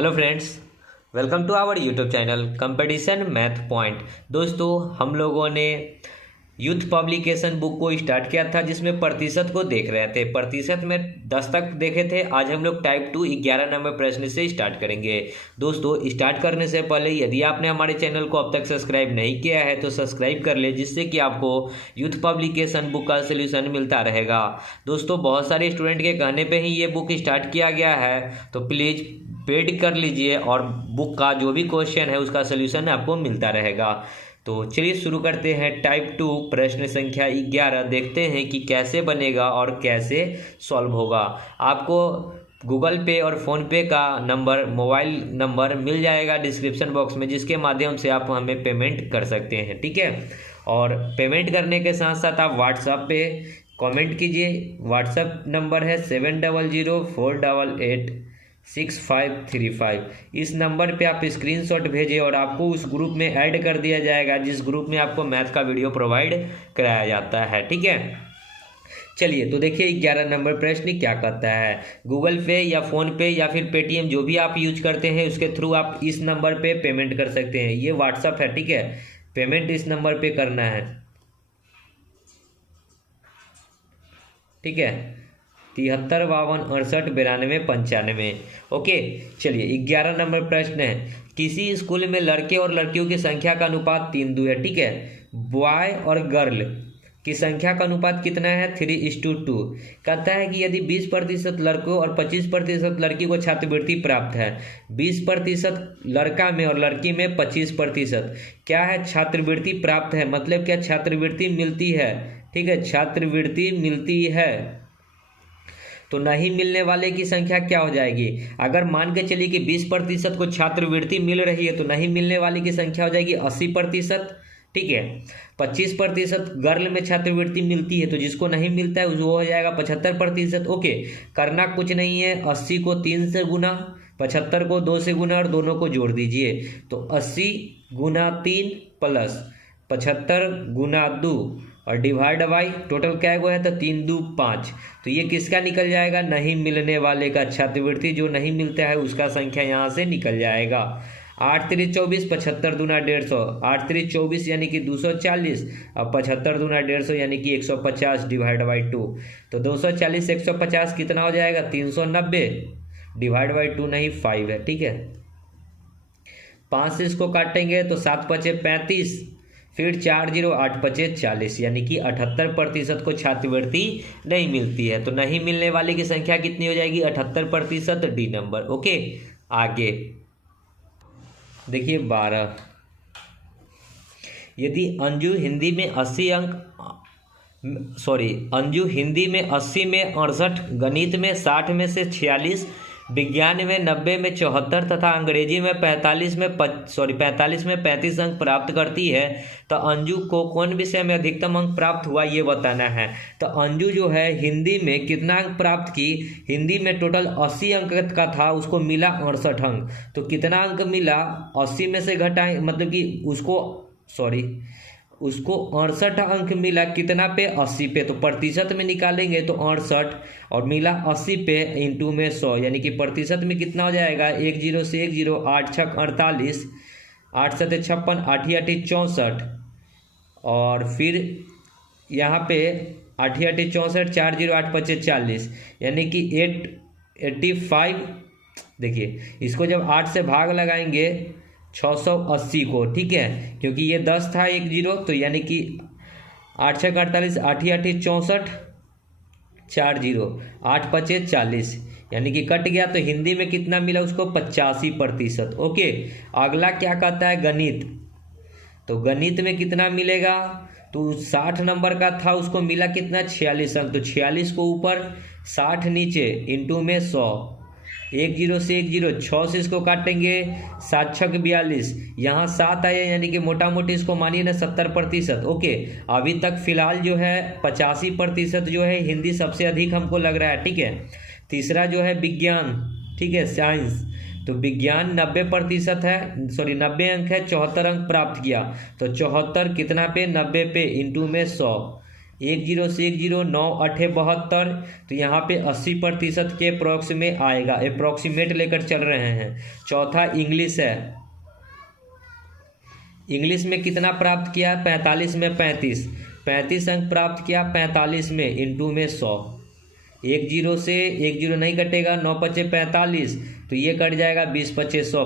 Hello friends, welcome to our YouTube channel competition math point. दोस्तों, हम लोगों ने यूथ पब्लिकेशन बुक को स्टार्ट किया था जिसमें प्रतिशत को देख रहे थे। प्रतिशत में 10 तक देखे थे। आज हम लोग टाइप 2 11 नंबर प्रश्न से स्टार्ट करेंगे। दोस्तों, स्टार्ट करने से पहले यदि आपने हमारे चैनल को अब तक सब्सक्राइब नहीं किया है तो सब्सक्राइब कर ले, जिससे कि आपको यूथ पब्लिकेशन बुक का सोल्यूशन मिलता रहेगा। दोस्तों, बहुत सारे स्टूडेंट के कहने पर ही ये बुक स्टार्ट किया गया है, तो प्लीज़ पेड कर लीजिए और बुक का जो भी क्वेश्चन है उसका सोल्यूशन आपको मिलता रहेगा। तो चलिए शुरू करते हैं। टाइप 2 प्रश्न संख्या 11 देखते हैं कि कैसे बनेगा और कैसे सॉल्व होगा। आपको गूगल पे और फ़ोन पे का नंबर, मोबाइल नंबर मिल जाएगा डिस्क्रिप्शन बॉक्स में, जिसके माध्यम से आप हमें पेमेंट कर सकते हैं। ठीक है, और पेमेंट करने के साथ साथ आप व्हाट्सएप पे कमेंट कीजिए। व्हाट्सएप नंबर है 7004886535। इस नंबर पे आप स्क्रीनशॉट भेजें और आपको उस ग्रुप में ऐड कर दिया जाएगा, जिस ग्रुप में आपको मैथ का वीडियो प्रोवाइड कराया जाता है। ठीक है, चलिए तो देखिए 11 नंबर प्रश्न क्या कहता है। गूगल पे या फ़ोन पे या फिर पेटीएम, जो भी आप यूज करते हैं उसके थ्रू आप इस नंबर पे पेमेंट कर सकते हैं। ये व्हाट्सअप है, ठीक है। पेमेंट इस नंबर पे करना है, ठीक है। 73 52 68 92 95। ओके, चलिए 11 नंबर प्रश्न है। किसी स्कूल में लड़के और लड़कियों की संख्या का अनुपात 3:2 है, ठीक है। बॉय और गर्ल की संख्या का अनुपात कितना है? 3:2। कहता है कि यदि 20% लड़कों और 25% लड़की को छात्रवृत्ति प्राप्त है, 20% लड़का में और लड़की में 25% क्या है? छात्रवृत्ति प्राप्त है। मतलब क्या? छात्रवृत्ति मिलती है, ठीक है। छात्रवृत्ति मिलती है, तो नहीं मिलने वाले की संख्या क्या हो जाएगी? अगर मान के चलिए कि 20% को छात्रवृत्ति मिल रही है तो नहीं मिलने वाले की संख्या हो जाएगी 80%, ठीक है। 25% गर्ल में छात्रवृत्ति मिलती है, तो जिसको नहीं मिलता है वो हो जाएगा 75%। ओके, करना कुछ नहीं है। 80 को 3 से गुना, 75 को 2 से गुना और दोनों को जोड़ दीजिए, तो 80 गुना 3 प्लस 75 गुना 2 और डिवाइड बाई टोटल क्या है तो 3 2 5। तो ये किसका निकल जाएगा? नहीं मिलने वाले का। छात्रवृत्ति जो नहीं मिलता है उसका संख्या यहाँ से निकल जाएगा। 8 3 24, 75 दूना 150। 8 3 24 यानी कि 240 और 75 दूना 150 यानी कि 150 डिवाइड बाई 2। तो 240 150 कितना हो जाएगा? 390 डिवाइड बाई 2 नहीं 5 है, ठीक है। 5 से इसको काटेंगे तो 7 5 35, फिर 4 0 8 5 40, यानी कि 78% को छात्रवृत्ति नहीं मिलती है। तो नहीं मिलने वाले की संख्या कितनी हो जाएगी? 78%, डी नंबर। ओके, आगे देखिए 12। यदि अंजू हिंदी में 80 में 68, गणित में 60 में से 46, विज्ञान में 90 में 74 तथा अंग्रेजी में 45 में 35 अंक प्राप्त करती है, तो अंजू को कौन विषय में अधिकतम अंक प्राप्त हुआ ये बताना है। तो अंजू जो है हिंदी में कितना अंक प्राप्त की? हिंदी में टोटल 80 अंक का था, उसको मिला 68 अंक। तो कितना अंक मिला? 80 में से घटाएं, मतलब कि उसको 68 अंक मिला। कितना पे? 80 पे। तो प्रतिशत में निकालेंगे तो 68 और मिला 80 पे, इंटू में 100, यानी कि प्रतिशत में कितना हो जाएगा? 1 0 से 1 0, 8 6 48, 8 7 56, 8 8 64 और फिर यहाँ पे 8 8 64, 4 0 8 5 40, यानी कि 885। देखिए इसको जब 8 से भाग लगाएंगे 680 को, ठीक है, क्योंकि ये 10 था 1 0, तो यानी कि 8 6 48, 8 8 64, 4 0 8 5 40, यानी कि कट गया। तो हिंदी में कितना मिला उसको? 85%। ओके, अगला क्या कहता है? गणित। तो गणित में कितना मिलेगा? तो 60 नंबर का था, उसको मिला कितना? 46 अंक। तो 46 को ऊपर, 60 नीचे, इंटू में 100, 1 0 से 1 0, 6 से इसको काटेंगे, 7 6 42, यहाँ 7 आया, यानी कि मोटा मोटी इसको मानिए ना 70%। ओके, अभी तक फिलहाल जो है 85% जो है हिंदी सबसे अधिक हमको लग रहा है, ठीक है। तीसरा जो है विज्ञान, ठीक है, साइंस। तो विज्ञान 90% है, 90 अंक है, 74 अंक प्राप्त किया। तो 74 कितना पे? 90 पे, इंटू में 100, एक जीरो से एक जीरो, 9×8 = 72। तो यहाँ पे 80% के अप्रोक्स में आएगा, अप्रोक्सीमेट लेकर चल रहे हैं। चौथा इंग्लिश है, इंग्लिश में कितना प्राप्त किया? 45 में 35 अंक प्राप्त किया 45 में, इंटू में 100। एक जीरो से एक जीरो नहीं कटेगा, 9×5 = 45, तो ये कट जाएगा 20×5 = 100।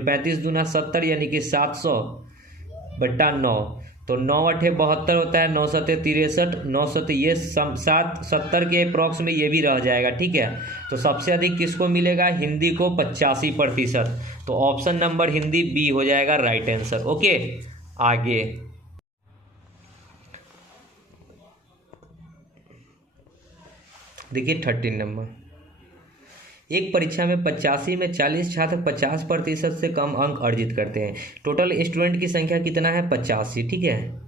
35 दूना 70, यानी कि 700/9। तो 9×8 = 72 होता है, 9×7 = 63, 9×7 ये 70 के अप्रॉक्स में ये भी रह जाएगा। ठीक है, तो सबसे अधिक किसको मिलेगा? हिंदी को 85%। तो ऑप्शन नंबर हिंदी बी हो जाएगा राइट आंसर। ओके, आगे देखिए 13 नंबर। एक परीक्षा में 85 में 40 छात्र 50% से कम अंक अर्जित करते हैं। टोटल स्टूडेंट की संख्या कितना है? 85। ठीक है,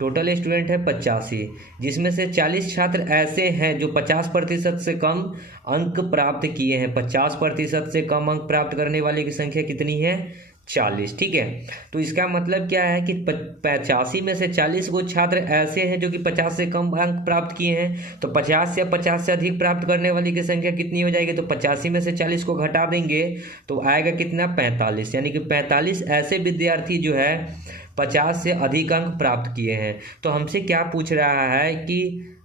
टोटल स्टूडेंट है 85, जिसमें से 40 छात्र ऐसे हैं जो 50% से कम अंक प्राप्त किए हैं। 50% से कम अंक प्राप्त करने वाले की संख्या कितनी है? 40। ठीक है, तो इसका मतलब क्या है कि 85 में से 40 वो छात्र ऐसे हैं जो कि 50 से कम अंक प्राप्त किए हैं। तो 50 या 50 से अधिक प्राप्त करने वाली की संख्या कितनी हो जाएगी? तो 85 में से 40 को घटा देंगे तो आएगा कितना? 45। यानी कि 45 ऐसे विद्यार्थी जो है 50 से अधिक अंक प्राप्त किए हैं। तो हमसे क्या पूछ रहा है कि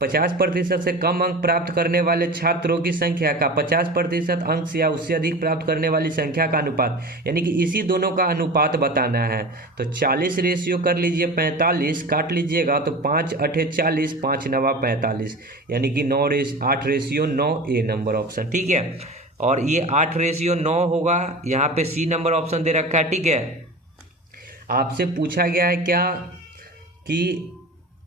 50% से कम अंक प्राप्त करने वाले छात्रों की संख्या का 50% अंक या उससे अधिक प्राप्त करने वाली संख्या का अनुपात, यानी कि इसी दोनों का अनुपात बताना है। तो 40 रेशियो कर लीजिए 45, काट लीजिएगा तो 5×8 = 40, 5×9 = 45, यानी कि 8/9 ए नंबर ऑप्शन। ठीक है, और ये 8/9 होगा, यहाँ पे सी नंबर ऑप्शन दे रखा है। ठीक है, आपसे पूछा गया है क्या कि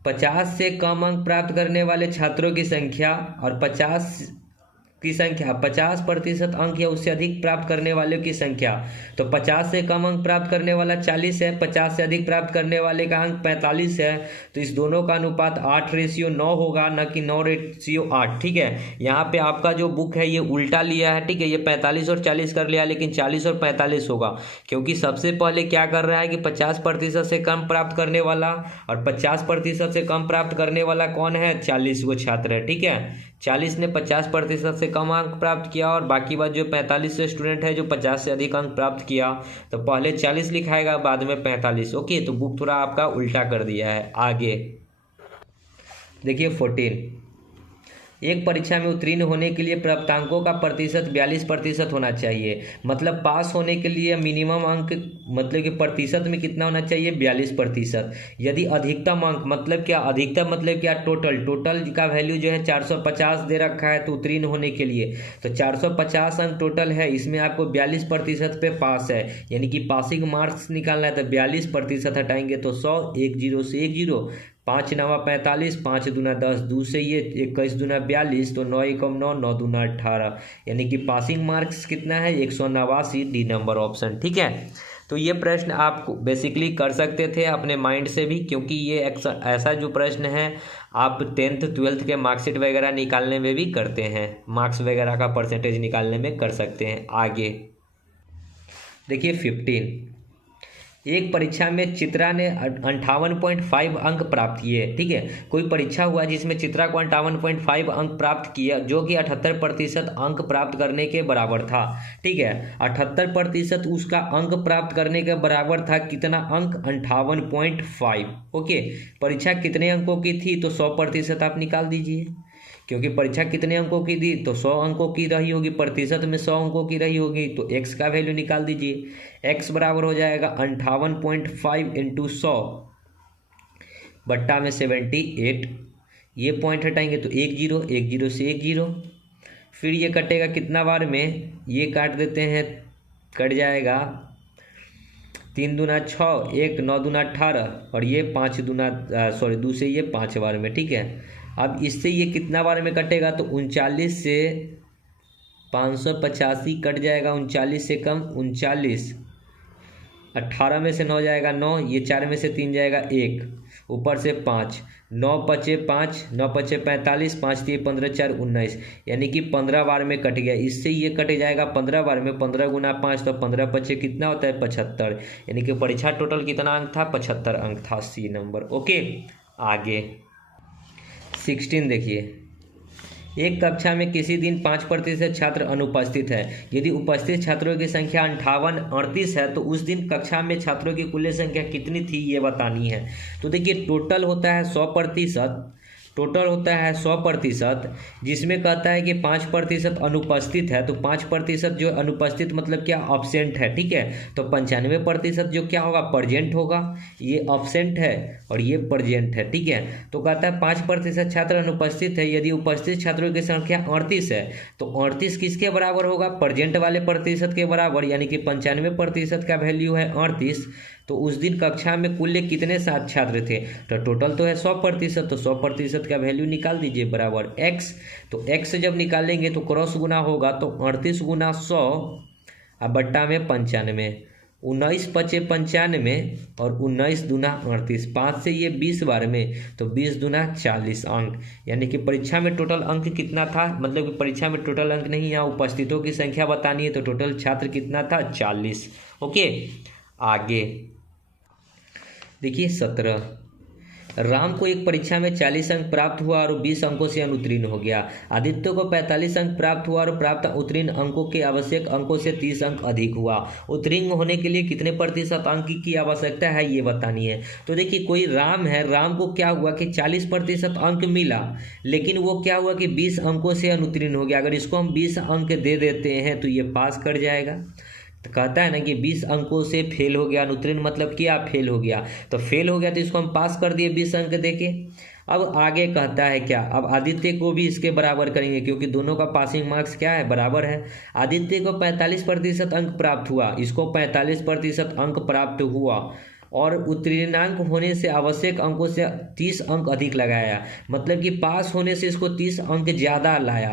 50 से कम अंक प्राप्त करने वाले छात्रों की संख्या और 50% अंक या उससे अधिक प्राप्त करने वालों की संख्या। तो 50 से कम अंक प्राप्त करने वाला 40 है, 50 से अधिक प्राप्त करने वाले का अंक 45 है। तो इस दोनों का अनुपात 8/9 होगा, न कि 9/8। ठीक है, यहाँ पे आपका जो बुक है ये उल्टा लिया है। ठीक है, ये 45 और 40 कर लिया, लेकिन 40 और 45 होगा, क्योंकि सबसे पहले क्या कर रहा है कि 50% से कम प्राप्त करने वाला, और 50% से कम प्राप्त करने वाला कौन है? 40 वो छात्र है। ठीक है, 40 ने 50% से कम अंक प्राप्त किया, और बाकी बात जो 45 स्टूडेंट है जो 50 से अधिक अंक प्राप्त किया, तो पहले 40 लिखाएगा, बाद में 45। ओके, तो बुक थोड़ा आपका उल्टा कर दिया है। आगे देखिए 14। एक परीक्षा में उत्तीर्ण होने के लिए प्राप्तांकों का प्रतिशत 42% होना चाहिए। मतलब पास होने के लिए मिनिमम अंक, मतलब कि प्रतिशत में कितना होना चाहिए? 42%। यदि अधिकतम अंक, मतलब क्या अधिकतम, मतलब क्या टोटल का वैल्यू जो है 450 दे रखा है, तो उत्तीर्ण होने के लिए तो 450 अंक टोटल है, इसमें आपको 42% पे पास है, यानी कि पासिंग मार्क्स निकालना है। तो 42% हटाएंगे तो 100, 1 जीरो से 1 जीरो, 5×9 = 45, 5×2 = 10, 2 से ये 21×2 = 42, तो 9×1 = 9, 9×2 = 18, यानी कि पासिंग मार्क्स कितना है? 189, डी नंबर ऑप्शन। ठीक है, तो ये प्रश्न आप बेसिकली कर सकते थे अपने माइंड से भी, क्योंकि ये ऐसा जो प्रश्न है आप 10th 12th के मार्कशीट वगैरह निकालने में भी करते हैं, मार्क्स वगैरह का परसेंटेज निकालने में कर सकते हैं। आगे देखिए 15। एक परीक्षा में चित्रा ने 58.5 अंक प्राप्त किए। ठीक है, कोई परीक्षा हुआ जिसमें चित्रा को 58.5 अंक प्राप्त किया, जो कि 78% अंक प्राप्त करने के बराबर था। ठीक है, 78% उसका अंक प्राप्त करने के बराबर था। कितना अंक? 58.5। ओके, परीक्षा कितने अंकों की थी? तो 100% आप निकाल दीजिए, क्योंकि परीक्षा कितने अंकों की दी? तो 100 अंकों की रही होगी, प्रतिशत में 100 अंकों की रही होगी, तो x का वैल्यू निकाल दीजिए। x बराबर हो जाएगा 58.5 × 100 बट्टा में 78। ये पॉइंट हटाएंगे तो 1 जीरो, 1 जीरो से 1 जीरो, फिर ये कटेगा कितना बार में? ये काट देते हैं, कट जाएगा 3×2 = 6, 1 9×2 = 18, और ये 2 से ये 5 बार में। ठीक है, अब इससे ये कितना बार में कटेगा? तो 39 से 585 कट जाएगा, 39 से कम 39, 18 में से 9 जाएगा 9, ये 4 में से 3 जाएगा 1, ऊपर से 5, 9 पचे 5, 9 पचे 45, 5 3 15 4 19, यानी कि 15 बार में कट गया। इससे ये कट जाएगा 15 बार में, 15 गुना 5 तो 15 पचे कितना होता है 75, यानी कि परीक्षा टोटल कितना अंक था 75 अंक था, सी नंबर। ओके, आगे 16 देखिए, एक कक्षा में किसी दिन 5% छात्र अनुपस्थित है। यदि उपस्थित छात्रों की संख्या 58-38 है तो उस दिन कक्षा में छात्रों की कुल संख्या कितनी थी ये बतानी है। तो देखिए टोटल होता है 100%, टोटल होता है 100%, जिसमें कहता है कि 5% अनुपस्थित है, तो 5% जो अनुपस्थित मतलब क्या, अब्सेंट है, ठीक है। तो 95% जो क्या होगा, प्रेजेंट होगा। ये अब्सेंट है और ये प्रेजेंट है, ठीक है। तो कहता है 5% छात्र अनुपस्थित है। यदि उपस्थित छात्रों की संख्या 38 है तो 38 किसके बराबर होगा, प्रेजेंट वाले प्रतिशत के बराबर, यानी कि 95% का वैल्यू है 38। तो उस दिन कक्षा में कुल कितने छात्र थे, तो टोटल तो है 100%, तो 100% का वैल्यू निकाल दीजिए बराबर x। तो x जब निकालेंगे तो क्रॉस गुना होगा, तो 38 गुना 100 अब बट्टा में 95, 19 पचे 95 और 19 दूना 38, 5 से ये 20 बार में, तो 20 दूना 40 अंक, यानी कि परीक्षा में टोटल अंक कितना था, मतलब कि परीक्षा में टोटल अंक नहीं, यहाँ उपस्थितों की संख्या बतानी है, तो टोटल छात्र कितना था 40। ओके, आगे देखिए 17, राम को एक परीक्षा में 40 अंक प्राप्त हुआ और 20 अंकों से अनुत्तीर्ण हो गया। आदित्य को 45 अंक प्राप्त हुआ और प्राप्त उत्तीर्ण अंकों के आवश्यक अंकों से 30 अंक अधिक हुआ। उत्तीर्ण होने के लिए कितने प्रतिशत अंक की आवश्यकता है ये बतानी है। तो देखिए कोई राम है, राम को क्या हुआ कि 40% अंक मिला, लेकिन वो क्या हुआ कि 20 अंकों से अनुत्तीर्ण हो गया। अगर इसको हम 20 अंक दे देते हैं तो ये पास कर जाएगा। तो कहता है ना कि 20 अंकों से फेल हो गया, अनुत्तीर्ण मतलब कि आप फेल हो गया, तो फेल हो गया तो इसको हम पास कर दिए 20 अंक देके। अब आगे कहता है क्या, अब आदित्य को भी इसके बराबर करेंगे, क्योंकि दोनों का पासिंग मार्क्स क्या है, बराबर है। आदित्य को 45% अंक प्राप्त हुआ, इसको 45% अंक प्राप्त हुआ और उत्तीर्णांक होने से आवश्यक अंकों से 30 अंक अधिक लगाया, मतलब कि पास होने से इसको 30 अंक ज़्यादा लाया।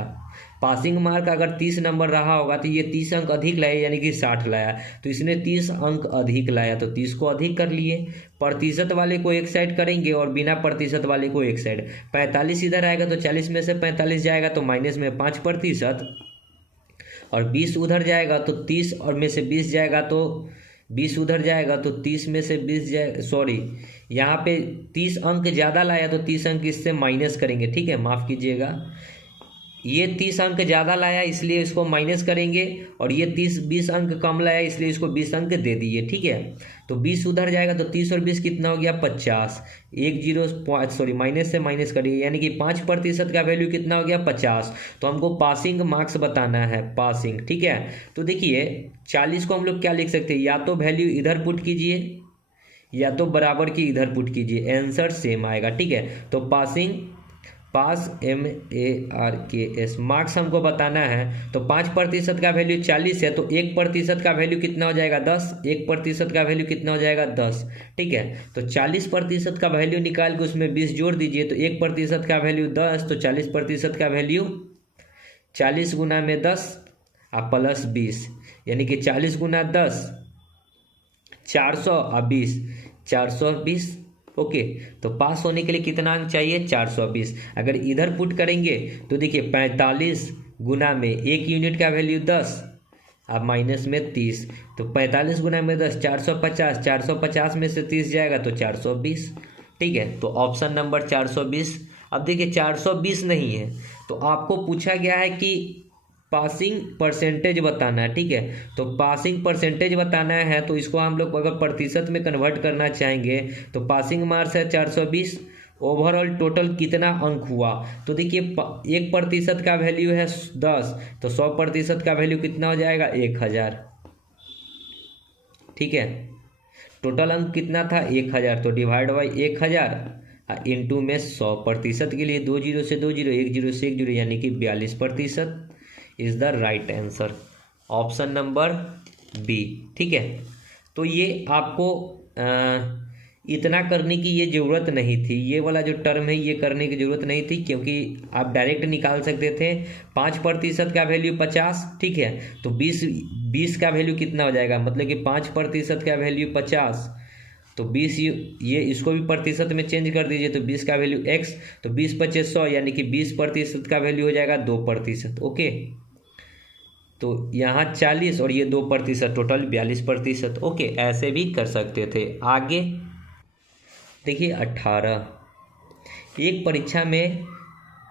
पासिंग मार्क अगर 30 नंबर रहा होगा तो ये 30 अंक अधिक लाया, यानी कि 60 लाया, तो इसने 30 अंक अधिक लाया, तो 30 को अधिक कर लिए। प्रतिशत वाले को एक साइड करेंगे और बिना प्रतिशत वाले को एक साइड। 45 इधर आएगा तो 40 में से 45 जाएगा तो माइनस में 5%, और 20 उधर जाएगा तो 30 और में से 20 जाएगा तो 20 उधर जाएगा तो 30 में से 20 जाए, सॉरी यहाँ पे 30 अंक ज़्यादा लाया तो 30 अंक इससे माइनस करेंगे, ठीक है, माफ़ कीजिएगा। ये 30 अंक ज़्यादा लाया इसलिए इसको माइनस करेंगे, और ये 20 अंक कम लाया इसलिए इसको 20 अंक दे दिए, ठीक है। तो 20 उधर जाएगा तो 30 और 20 कितना हो गया 50, एक जीरो सॉरी माइनस से माइनस करिए, यानी कि 5% का वैल्यू कितना हो गया 50। तो हमको पासिंग मार्क्स बताना है, पासिंग, ठीक है। तो देखिए 40 को हम लोग क्या लिख सकते हैं, या तो वैल्यू इधर पुट कीजिए या तो बराबर की इधर पुट कीजिए, आंसर सेम आएगा, ठीक है। तो पासिंग, पास MARKS मार्क्स हमको बताना है, तो 5% का वैल्यू 40 है, तो 1% का वैल्यू कितना हो जाएगा 10, 1% का वैल्यू कितना हो जाएगा 10, ठीक है। तो 40% का वैल्यू निकाल के उसमें 20 जोड़ दीजिए, तो 1% का वैल्यू 10, तो 40% का वैल्यू 40 गुना में 10 और प्लस 20, यानी कि 40 गुना 10 400 और 20 420। ओके, तो पास होने के लिए कितना अंक चाहिए 420। अगर इधर पुट करेंगे तो देखिए 45 गुना में 1 यूनिट का वैल्यू 10 अब माइनस में 30, तो 45 गुना में 10 450, 450 में से 30 जाएगा तो 420, ठीक है। तो ऑप्शन नंबर 420। अब देखिए 420 नहीं है, तो आपको पूछा गया है कि पासिंग परसेंटेज बताना है, ठीक है। तो पासिंग परसेंटेज बताना है, तो इसको हम लोग अगर प्रतिशत में कन्वर्ट करना चाहेंगे तो पासिंग मार्क्स है 420, ओवरऑल टोटल कितना अंक हुआ, तो देखिए 1% का वैल्यू है 10, तो 100% का वैल्यू कितना हो जाएगा 1000, ठीक है। टोटल अंक कितना था 1000, तो डिवाइड बाई 1000 इंटू में 100%, के लिए 2 जीरो से 2 जीरो, 1 जीरो से 1 जीरो, यानी कि 42% is the right answer, option number B, ठीक है। तो ये आपको इतना करने की ये ज़रूरत नहीं थी, ये वाला जो टर्म है ये करने की ज़रूरत नहीं थी, क्योंकि आप डायरेक्ट निकाल सकते थे। 5% का वैल्यू 50, ठीक है, तो 20 का वैल्यू कितना हो जाएगा, मतलब कि 5% का वैल्यू 50 तो 20 ये इसको भी प्रतिशत में चेंज कर दीजिए, तो 20 का वैल्यू x, तो 20×5 = 100 यानी कि 20% का वैल्यू हो जाएगा 2%। ओके, तो यहाँ 40 और ये 2%, टोटल 42%। ओके, ऐसे भी कर सकते थे। आगे देखिए 18, एक परीक्षा में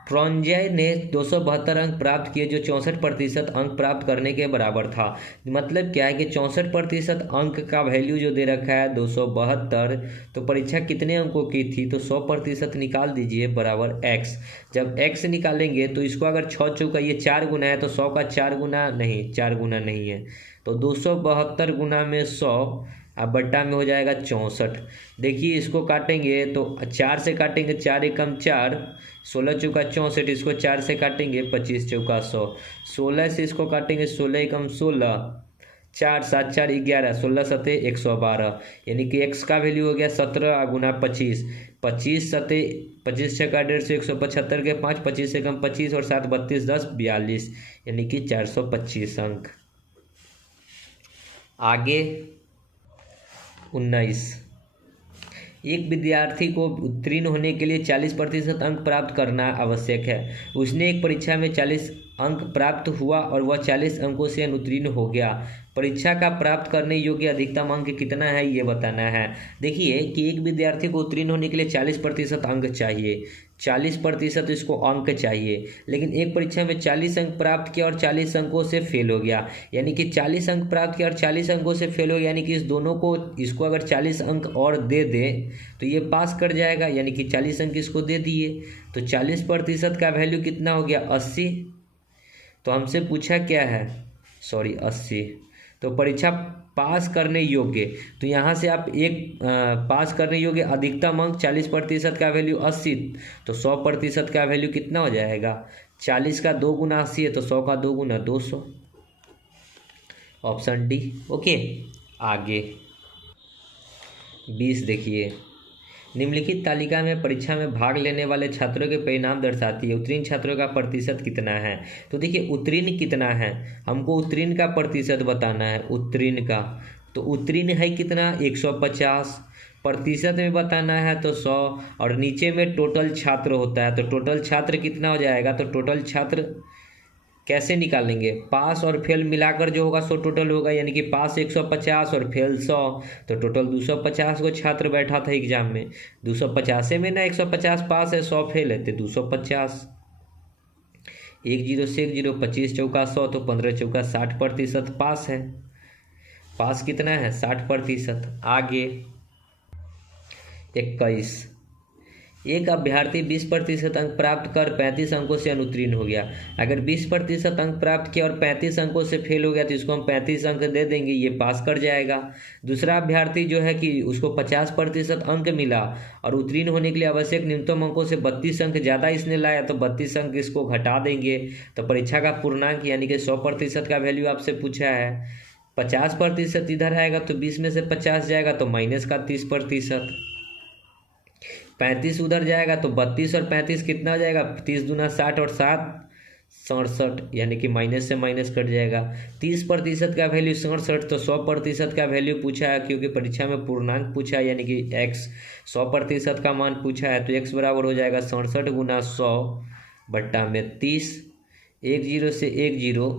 ट्रॉन्जय ने 272 अंक प्राप्त किए जो 64% अंक प्राप्त करने के बराबर था। मतलब क्या है कि 64% अंक का वैल्यू जो दे रखा है 272, तो परीक्षा कितने अंकों की थी, तो 100% निकाल दीजिए बराबर x। जब x निकालेंगे तो इसको अगर 6 चौका ये 4 गुना है, तो 100 का 4 गुना नहीं, 4 गुना नहीं है, तो 272 गुना में 100 अब बट्टा में हो जाएगा 64। देखिए इसको काटेंगे तो 4 से काटेंगे, 4 एकम 4, 16 चौका 64, इसको 4 से काटेंगे 25 चौका 100, 16 से इसको काटेंगे 16 एकम 16, 4 7 4 11, 16 7 112, यानी कि x का वैल्यू हो गया 17 गुना 25, 25 7 25 छक्का 150, 175 के 5, 25 एकम 25 और 7 32 10 42, यानी कि 425 अंक। आगे 19, एक विद्यार्थी को उत्तीर्ण होने के लिए 40% अंक प्राप्त करना आवश्यक है। उसने एक परीक्षा में 40 अंक प्राप्त हुआ और वह 40 अंकों से अनुत्तीर्ण हो गया। परीक्षा का प्राप्त करने योग्य अधिकतम अंक कितना है ये बताना है। देखिए कि एक विद्यार्थी को उत्तीर्ण होने के लिए 40% अंक चाहिए, 40% इसको अंक चाहिए, लेकिन एक परीक्षा में 40 अंक प्राप्त किया और 40 अंकों से फेल हो गया, यानी कि 40 अंक प्राप्त किया और 40 अंकों से फेल हो गया, यानी कि इस दोनों को, इसको अगर 40 अंक और दे दे तो ये पास कर जाएगा, यानी कि 40 अंक इसको दे दिए, तो 40% का वैल्यू कितना हो गया 80। तो हमसे पूछा क्या है, 80, तो परीक्षा पास करने योग्य, तो यहाँ से आप एक पास करने योग्य अधिकतम अंक 40% का वैल्यू 80, तो 100% का वैल्यू कितना हो जाएगा, 40 का 2 गुना 80 है, तो 100 का 2 गुना 200, ऑप्शन डी। ओके, आगे 20 देखिए, निम्नलिखित तालिका में परीक्षा में भाग लेने वाले छात्रों के परिणाम दर्शाती है, उत्तीर्ण छात्रों का प्रतिशत कितना है। तो देखिए उत्तीर्ण कितना है, हमको उत्तीर्ण का प्रतिशत बताना है, उत्तीर्ण का, तो उत्तीर्ण है कितना 150, प्रतिशत में बताना है तो 100, और नीचे में टोटल छात्र होता है, तो टोटल छात्र कितना हो जाएगा, तो टोटल छात्र कैसे निकालेंगे, पास और फेल मिलाकर जो होगा 100 टोटल होगा, यानी कि पास 150 और फेल 100, तो टोटल 250 को छात्र बैठा था एग्जाम में, 250 में ना 150 पास है 100 फेल है, तो 250, 1 0 से 1 0, 25 चौका 100, तो 15 चौका 60% पास है। पास कितना है 60%। आगे 21, एक अभ्यर्थी 20% अंक प्राप्त कर 35 अंकों से अनुत्तीर्ण हो गया। अगर 20% अंक प्राप्त किया और 35 अंकों से फेल हो गया तो इसको हम 35 अंक दे देंगे, ये पास कर जाएगा। दूसरा अभ्यर्थी जो है कि उसको 50% अंक मिला और उत्तीर्ण होने के लिए आवश्यक न्यूनतम अंकों से 32 अंक ज़्यादा इसने लाया, तो 32 अंक इसको घटा देंगे। तो परीक्षा का पूर्णांक यानी कि 100% का वैल्यू आपसे पूछा है, 50% इधर आएगा तो 20 में से 50 जाएगा तो माइनस का 30%, 35 उधर जाएगा तो 32 और 35 कितना हो जाएगा, 30 दूना 60 और 7 67, यानी कि माइनस से माइनस कट जाएगा। 30% का वैल्यू 67, तो 100% का वैल्यू पूछा है क्योंकि परीक्षा में पूर्णांक पूछा है, यानी कि x 100% का मान पूछा है, तो x बराबर हो जाएगा 67 गुना 100 बट्टा में 30, 1 0 से 1 0,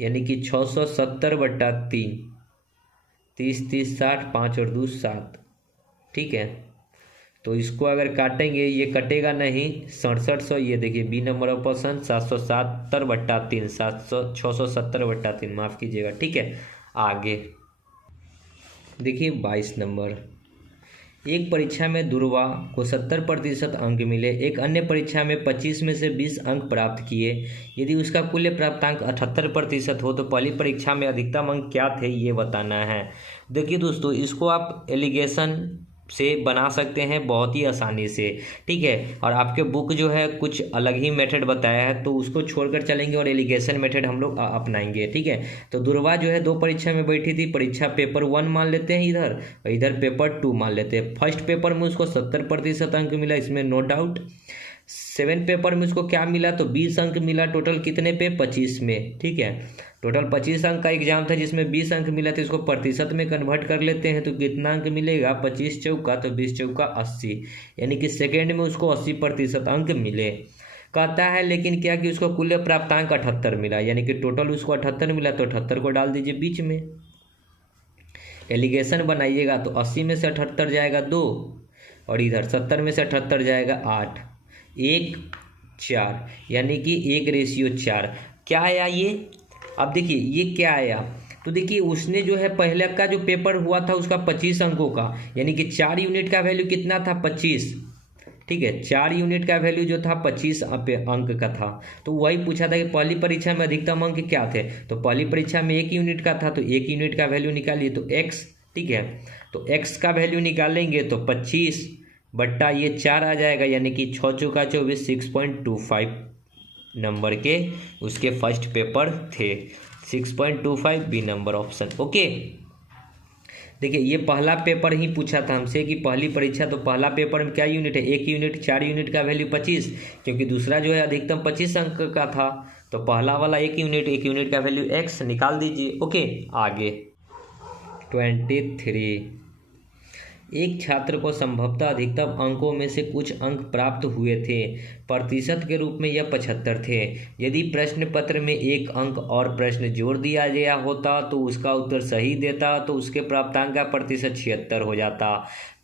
यानी कि 670 बट्टा 3, 30 30 60, 5 और 2 7, ठीक है। तो इसको अगर काटेंगे ये कटेगा नहीं, 6700, ये देखिए बी नंबर ऑफ ऑप्शन 770 बट्टा 3, 670 बट्टा 3, माफ़ कीजिएगा, ठीक है। आगे देखिए 22 नंबर, एक परीक्षा में दुर्वा को 70% अंक मिले, एक अन्य परीक्षा में 25 में से 20 अंक प्राप्त किए। यदि उसका कुल प्राप्तांक 78% हो तो पहली परीक्षा में अधिकतम अंक क्या थे ये बताना है। देखिए दोस्तों, इसको आप एलिगेशन से बना सकते हैं बहुत ही आसानी से, ठीक है। और आपके बुक जो है कुछ अलग ही मेथड बताया है, तो उसको छोड़कर चलेंगे और एलिगेशन मेथड हम लोग अपनाएंगे, ठीक है। तो दुर्वा जो है 2 परीक्षा में बैठी थी, परीक्षा पेपर 1 मान लेते हैं इधर, और इधर पेपर 2 मान लेते हैं। फर्स्ट पेपर में उसको 70% अंक मिला, इसमें नो डाउट। 7 पेपर में उसको क्या मिला, तो 20 अंक मिला। टोटल कितने पे, 25 में। ठीक है, टोटल 25 अंक का एग्जाम था जिसमें 20 अंक मिला, तो इसको प्रतिशत में कन्वर्ट कर लेते हैं। तो कितना अंक मिलेगा, 25 चौका तो 20 चौका 80, यानी कि सेकेंड में उसको 80% अंक मिले। कहता है लेकिन क्या कि उसको कुल प्राप्तांक 78 मिला, यानी कि टोटल उसको 78 मिला, तो 78 को डाल दीजिए बीच में। एलिगेशन बनाइएगा तो 80 में से 78 जाएगा 2, और इधर 70 में से 78 जाएगा 8, 1 4, यानी कि 1:4। क्या आया ये, अब देखिए ये क्या आया, तो देखिए उसने जो है पहले का जो पेपर हुआ था उसका 25 अंकों का, यानी कि 4 यूनिट का वैल्यू कितना था, 25। ठीक है, 4 यूनिट का वैल्यू जो था 25 अंक का था। तो वही पूछा था कि पहली परीक्षा में अधिकतम अंक क्या थे, तो पहली परीक्षा में 1 यूनिट का था, तो 1 यूनिट का वैल्यू निकालिए तो x। ठीक है, तो x का वैल्यू निकालेंगे तो 25 बट्टा ये 4 आ जाएगा, यानी कि 6 चौका 24, 6.25 नंबर के उसके फर्स्ट पेपर थे। 6.25 बी नंबर ऑप्शन। ओके, देखिए ये पहला पेपर ही पूछा था हमसे कि पहली परीक्षा, तो पहला पेपर में क्या यूनिट है, 1 यूनिट, 4 यूनिट का वैल्यू 25, क्योंकि दूसरा जो है अधिकतम 25 अंक का था, तो पहला वाला 1 यूनिट, 1 यूनिट का वैल्यू x निकाल दीजिए। ओके, आगे 23, एक छात्र को संभवतः अधिकतम अंकों में से कुछ अंक प्राप्त हुए थे, प्रतिशत के रूप में यह 75 थे। यदि प्रश्न पत्र में 1 अंक और प्रश्न जोड़ दिया गया होता तो उसका उत्तर सही देता तो उसके प्राप्तांक का प्रतिशत 76 हो जाता।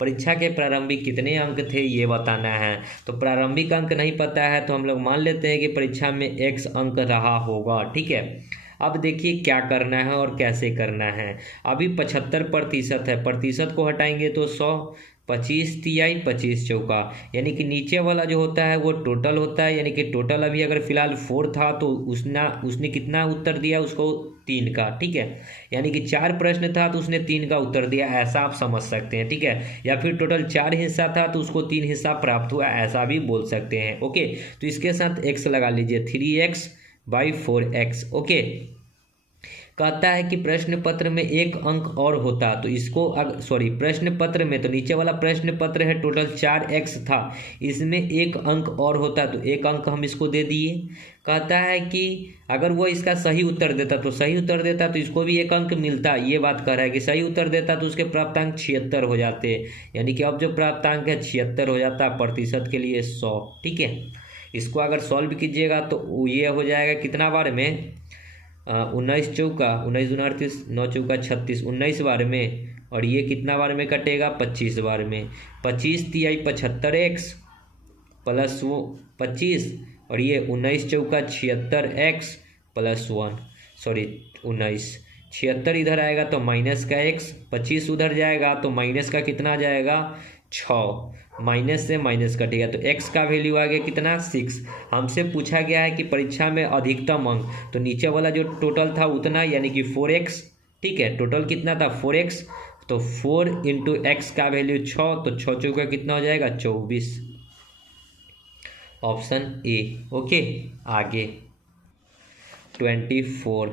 परीक्षा के प्रारंभिक कितने अंक थे ये बताना है। तो प्रारंभिक अंक नहीं पता है तो हम लोग मान लेते हैं कि परीक्षा में x अंक रहा होगा। ठीक है, अब देखिए क्या करना है और कैसे करना है। अभी 75% है, प्रतिशत को हटाएंगे तो 100, 25 तिहाई 25 चौका, यानी कि नीचे वाला जो होता है वो टोटल होता है, यानी कि टोटल अभी अगर फिलहाल 4 था तो उसने कितना उत्तर दिया उसको 3 का। ठीक है, यानी कि 4 प्रश्न था तो उसने 3 का उत्तर दिया, ऐसा आप समझ सकते हैं। ठीक है, या फिर टोटल 4 हिस्सा था तो उसको 3 हिस्सा प्राप्त हुआ, ऐसा भी बोल सकते हैं। ओके, तो इसके साथ x लगा लीजिए, 3x/4x। ओके, कहता है कि प्रश्न पत्र में 1 अंक और होता तो इसको प्रश्न पत्र में, तो नीचे वाला प्रश्न पत्र है टोटल 4x था, इसमें 1 अंक और होता तो 1 अंक हम इसको दे दिए। कहता है कि अगर वो इसका सही उत्तर देता तो इसको भी 1 अंक मिलता, ये बात कह रहा है कि सही उत्तर देता तो उसके प्राप्तांक 76 हो जाते, यानी कि अब जो प्राप्तांक है 76 हो जाता, प्रतिशत के लिए 100। ठीक है, इसको अगर सॉल्व कीजिएगा तो ये हो जाएगा कितना बार में, 19 चौका 19 दूना 38, 9 चौका 36, 19 बार में, और ये कितना बार में कटेगा, 25 बार में। 25 तिहाई 75x प्लस वो 25, और ये 19 चौका 76x प्लस 1, 19, 76 इधर आएगा तो माइनस का x, 25 उधर जाएगा तो माइनस का कितना आ जाएगा, 6, माइनस से माइनस कटेगा तो x का वैल्यू आ गया कितना, 6। हमसे पूछा गया है कि परीक्षा में अधिकतम अंक, तो नीचे वाला जो टोटल था उतना, यानी कि 4x। ठीक है, टोटल कितना था 4x, तो 4 इंटू x का वैल्यू 6, तो 6 चौका कितना हो जाएगा, 24, ऑप्शन ए। ओके, आगे 24,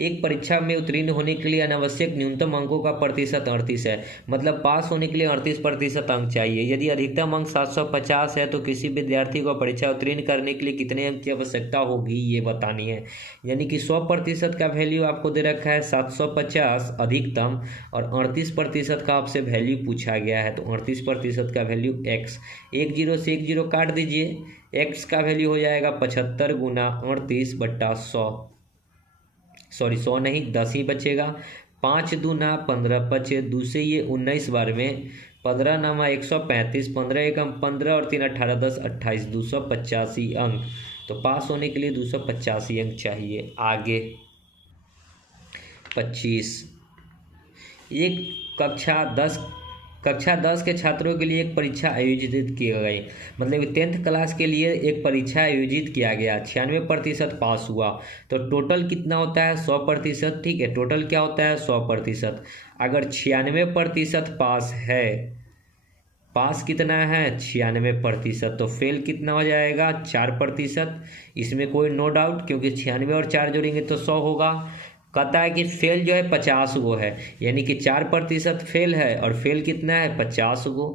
एक परीक्षा में उत्तीर्ण होने के लिए अनावश्यक न्यूनतम अंकों का प्रतिशत 38 है, मतलब पास होने के लिए 38% अंक चाहिए। यदि अधिकतम अंक 750 है तो किसी विद्यार्थी को परीक्षा उत्तीर्ण करने के लिए कितने अंक की आवश्यकता होगी ये बतानी है। यानी कि 100% का वैल्यू आपको दे रखा है 750 अधिकतम, और 38% का आपसे वैल्यू पूछा गया है, तो 38% का वैल्यू x। 1 0 से 1 0 काट दीजिए, x का वैल्यू हो जाएगा 75 गुना 38 बट्टा 100, 100 नहीं 10 ही बचेगा। 5 दूना 15, 5 दूसरे ये 19 बार में, 15 नामा 135, 15 एकम 15 और 3 18, 10 28, 285 अंक। तो पास होने के लिए 285 अंक चाहिए। आगे 25, एक कक्षा 10 के छात्रों के लिए एक परीक्षा आयोजित की गई, मतलब 10th क्लास के लिए एक परीक्षा आयोजित किया गया, 96% पास हुआ, तो टोटल कितना होता है 100%। ठीक है, टोटल क्या होता है 100%। अगर 96% पास है, पास कितना है 96%, तो फेल कितना हो जाएगा 4%। इसमें कोई नो डाउट, क्योंकि 96 और 4 जोड़ेंगे तो 100 होगा। कहता है कि फेल जो है 50 गो है, यानी कि 4% फेल है और फेल कितना है 50 गो।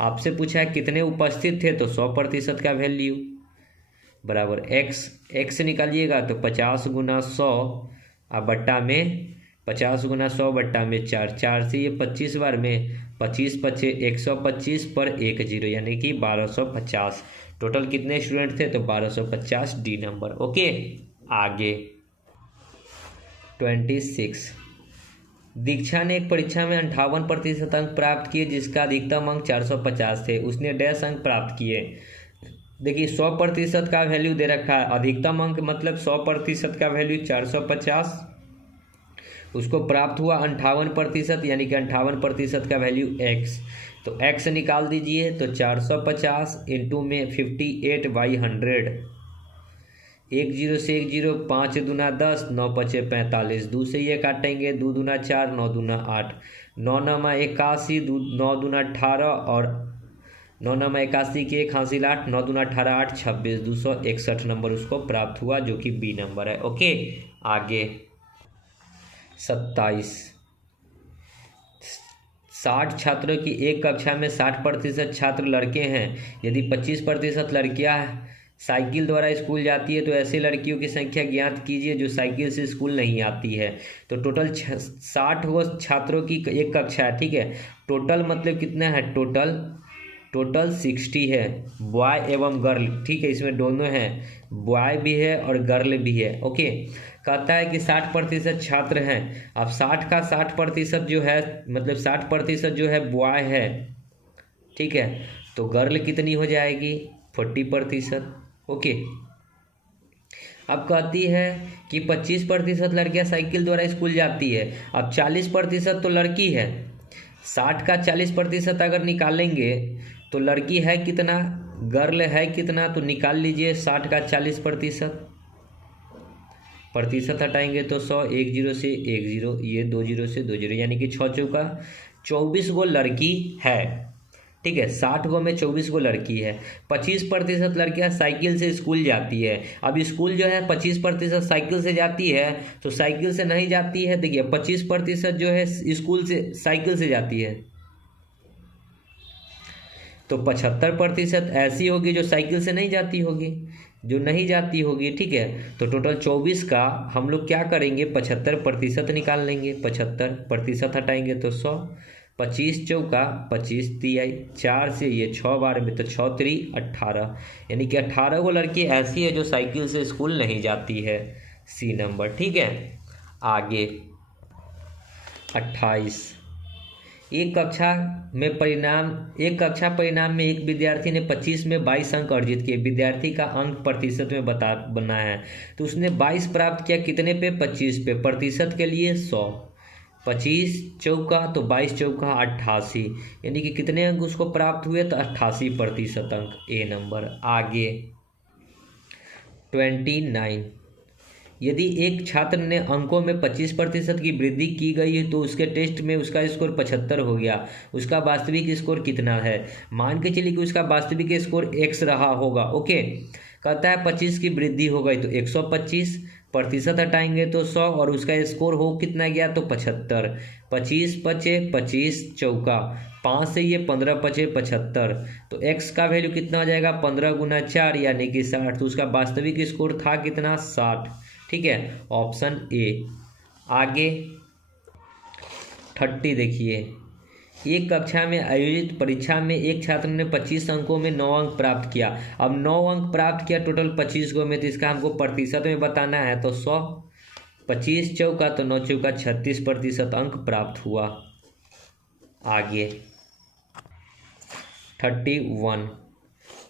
आपसे पूछा है कितने उपस्थित थे, तो 100% का वैल्यू बराबर एक्स निकालिएगा तो 50 गुना 100 और बट्टा में 50 गुना 100 बट्टा में 4, 4 से ये 25 बार में 25 पचे 125 पर 1 0 यानी कि 1250। टोटल कितने स्टूडेंट थे, तो 1250 डी नंबर। ओके, आगे 26। दीक्षा ने एक परीक्षा में 58% अंक प्राप्त किए जिसका अधिकतम अंक 450 थे। उसने डैश अंक प्राप्त किए। देखिए 100% का वैल्यू दे रखा है, अधिकतम अंक मतलब 100% का वैल्यू 450, उसको प्राप्त हुआ 58% यानी कि 58% का वैल्यू x। तो x निकाल दीजिए तो 450 इंटू में 58/100, 1 0 से 1 0, 5 दूना 10, 9 पचे 45, 2 से ये काटेंगे, 2 दूना 4, 9 दूना 8, 9 नमा 81, 9 दूना 18 और 9 नमा 81 के 1 हासिल 8, 9 दूना 18 8 26, 261 नंबर उसको प्राप्त हुआ जो कि बी नंबर है। ओके, आगे 27। 60 छात्रों की एक कक्षा में 60% छात्र लड़के हैं। यदि 25% लड़कियां साइकिल द्वारा स्कूल जाती है तो ऐसे लड़कियों की संख्या ज्ञात कीजिए जो साइकिल से स्कूल नहीं आती है। तो टोटल 60 वो छात्रों की एक कक्षा है, ठीक है। टोटल मतलब कितना है, टोटल 60 है, बॉय एवं गर्ल, ठीक है। इसमें दोनों हैं, बॉय भी है और गर्ल भी है। ओके, कहता है कि 60% छात्र हैं। अब 60 का 60% जो है मतलब 60% जो है बॉय है, ठीक है। तो गर्ल कितनी हो जाएगी, 40%। ओके, अब कहती है कि 25% लड़कियां साइकिल द्वारा स्कूल जाती है। अब 40% तो लड़की है, 60 का 40% अगर निकालेंगे तो लड़की है कितना, गर्ल है कितना, तो निकाल लीजिए 60 का 40%। प्रतिशत हटाएंगे तो 100, 1 0 से 1 0, ये 2 0 से 2 0 यानी कि 6 चौका 24 गो लड़की है, ठीक है। 60 गो में 24 गो लड़की है। 25% लड़कियां साइकिल से स्कूल जाती है। अब स्कूल जो है 25% साइकिल से जाती है, तो साइकिल से नहीं जाती है। देखिए 25% जो है स्कूल से साइकिल से जाती है, तो 75% ऐसी होगी जो साइकिल से नहीं जाती होगी, ठीक है। तो टोटल 24 का हम लोग क्या करेंगे, 75% निकाल लेंगे। 75% हटाएंगे तो 100, 25 चौका 25 तिहाई, 4 से ये 6 बार में तो 6 3 18, यानी कि 18 गो लड़की ऐसी है जो साइकिल से स्कूल नहीं जाती है, सी नंबर, ठीक है। आगे 28। एक कक्षा परिणाम में एक विद्यार्थी ने 25 में 22 अंक अर्जित किए। विद्यार्थी का अंक प्रतिशत में बना है, तो उसने 22 प्राप्त किया कितने पे, 25 पे। प्रतिशत के लिए 100, 25 चौका तो 22 चौका 88, यानी कि कितने अंक उसको प्राप्त हुए, तो 88% अंक, ए नंबर। आगे 29। यदि एक छात्र ने अंकों में 25% की वृद्धि की गई है तो उसके टेस्ट में उसका स्कोर 75 हो गया। उसका वास्तविक स्कोर कितना है, मान के चलिए कि उसका वास्तविक स्कोर x रहा होगा। ओके, कहता है 25 की वृद्धि हो गई तो 125, प्रतिशत हटाएंगे तो 100 और उसका स्कोर हो कितना गया, तो 75। 25 पचे 25 चौका 5 से ये 15 पचे 75, तो x का वैल्यू कितना हो जाएगा, 15 गुना 4 यानी कि 60। तो उसका वास्तविक स्कोर था कितना, 60, ठीक है, ऑप्शन ए। आगे 30 देखिए। एक कक्षा में आयोजित परीक्षा में एक छात्र ने 25 अंकों में 9 अंक प्राप्त किया। अब 9 अंक प्राप्त किया टोटल 25 गो में, तो इसका हमको प्रतिशत में बताना है, तो 100, 25 चौका तो 9 चौका 36% अंक प्राप्त हुआ। आगे 31।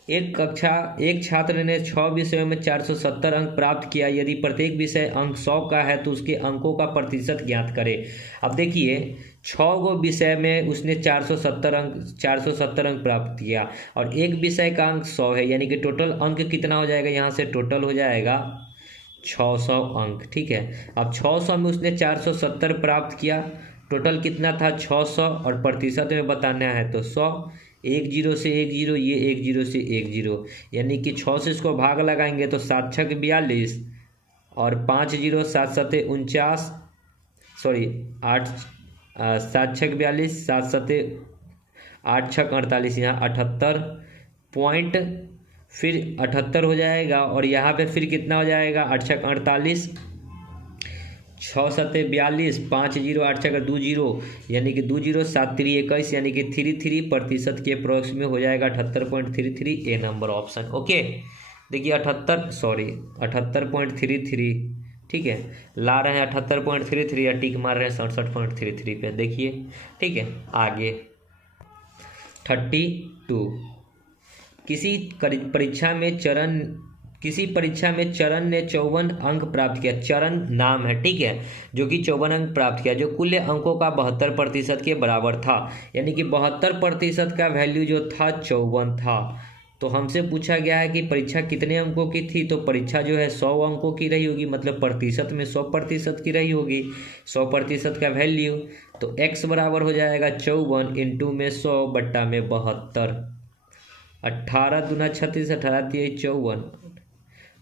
एक छात्र ने 6 विषयों में 470 अंक प्राप्त किया। यदि प्रत्येक विषय अंक 100 का है तो उसके अंकों का प्रतिशत ज्ञात करें। अब देखिए 6 गो विषय में उसने 470 अंक प्राप्त किया और एक विषय का अंक 100 है, यानी कि टोटल अंक कितना हो जाएगा, यहाँ से टोटल हो जाएगा 600 अंक, ठीक है। अब 600 में उसने 470 प्राप्त किया, टोटल कितना था 600 और प्रतिशत में बताना है तो 100, 1 0 से 1 0, ये 1 0 से 1 0, यानी कि 6 से इसको भाग लगाएंगे तो 7 छक 42 और 5 0 7 सते 49, सॉरी 8 7 छक 42 7 सते 8 छक 48, यहाँ 78 पॉइंट, फिर 78 हो जाएगा और यहाँ पे फिर कितना हो जाएगा, 8 छक 48, 6 सत्ते 42, 5 जीरो 8 छक 2 जीरो, यानी कि 2 जीरो 7 3 21, यानी कि 33% के अप्रोक्स में हो जाएगा 78.33, ए नंबर ऑप्शन। ओके, देखिए 78.33, ठीक है, ला रहे हैं 78.33 या टिक मार रहे हैं 67.33 पे, देखिए, ठीक है। आगे 32, किसी परीक्षा में चरण ने 54 अंक प्राप्त किया, चरण नाम है, ठीक है, जो कि 54 अंक प्राप्त किया, जो कुल अंकों का 72% के बराबर था, यानी कि 72% का वैल्यू जो था 54 था। तो हमसे पूछा गया है कि परीक्षा कितने अंकों की थी, तो परीक्षा जो है 100 अंकों की रही होगी, मतलब प्रतिशत में 100% की रही होगी, 100% का वैल्यू, तो x बराबर हो जाएगा 54 इंटू में 100 बट्टा में 72, 18 दूना 36, 18 तिहाई 54,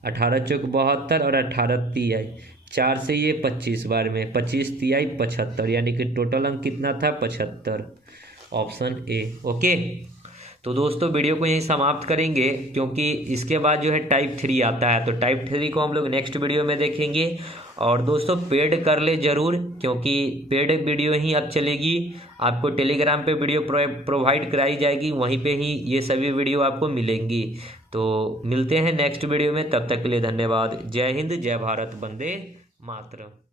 18 चौक 72 और 18 तिहाई 4 से ये 25 बार में 25 तिहाई 75, यानी कि टोटल अंक कितना था 75, ऑप्शन ए। ओके, तो दोस्तों वीडियो को यहीं समाप्त करेंगे, क्योंकि इसके बाद जो है टाइप 3 आता है, तो टाइप 3 को हम लोग नेक्स्ट वीडियो में देखेंगे। और दोस्तों पेड कर ले ज़रूर, क्योंकि पेड वीडियो ही अब चलेगी, आपको टेलीग्राम पे वीडियो प्रोवाइड कराई जाएगी, वहीं पे ही ये सभी वीडियो आपको मिलेंगी। तो मिलते हैं नेक्स्ट वीडियो में, तब तक के लिए धन्यवाद। जय हिंद, जय भारत, वंदे मातरम।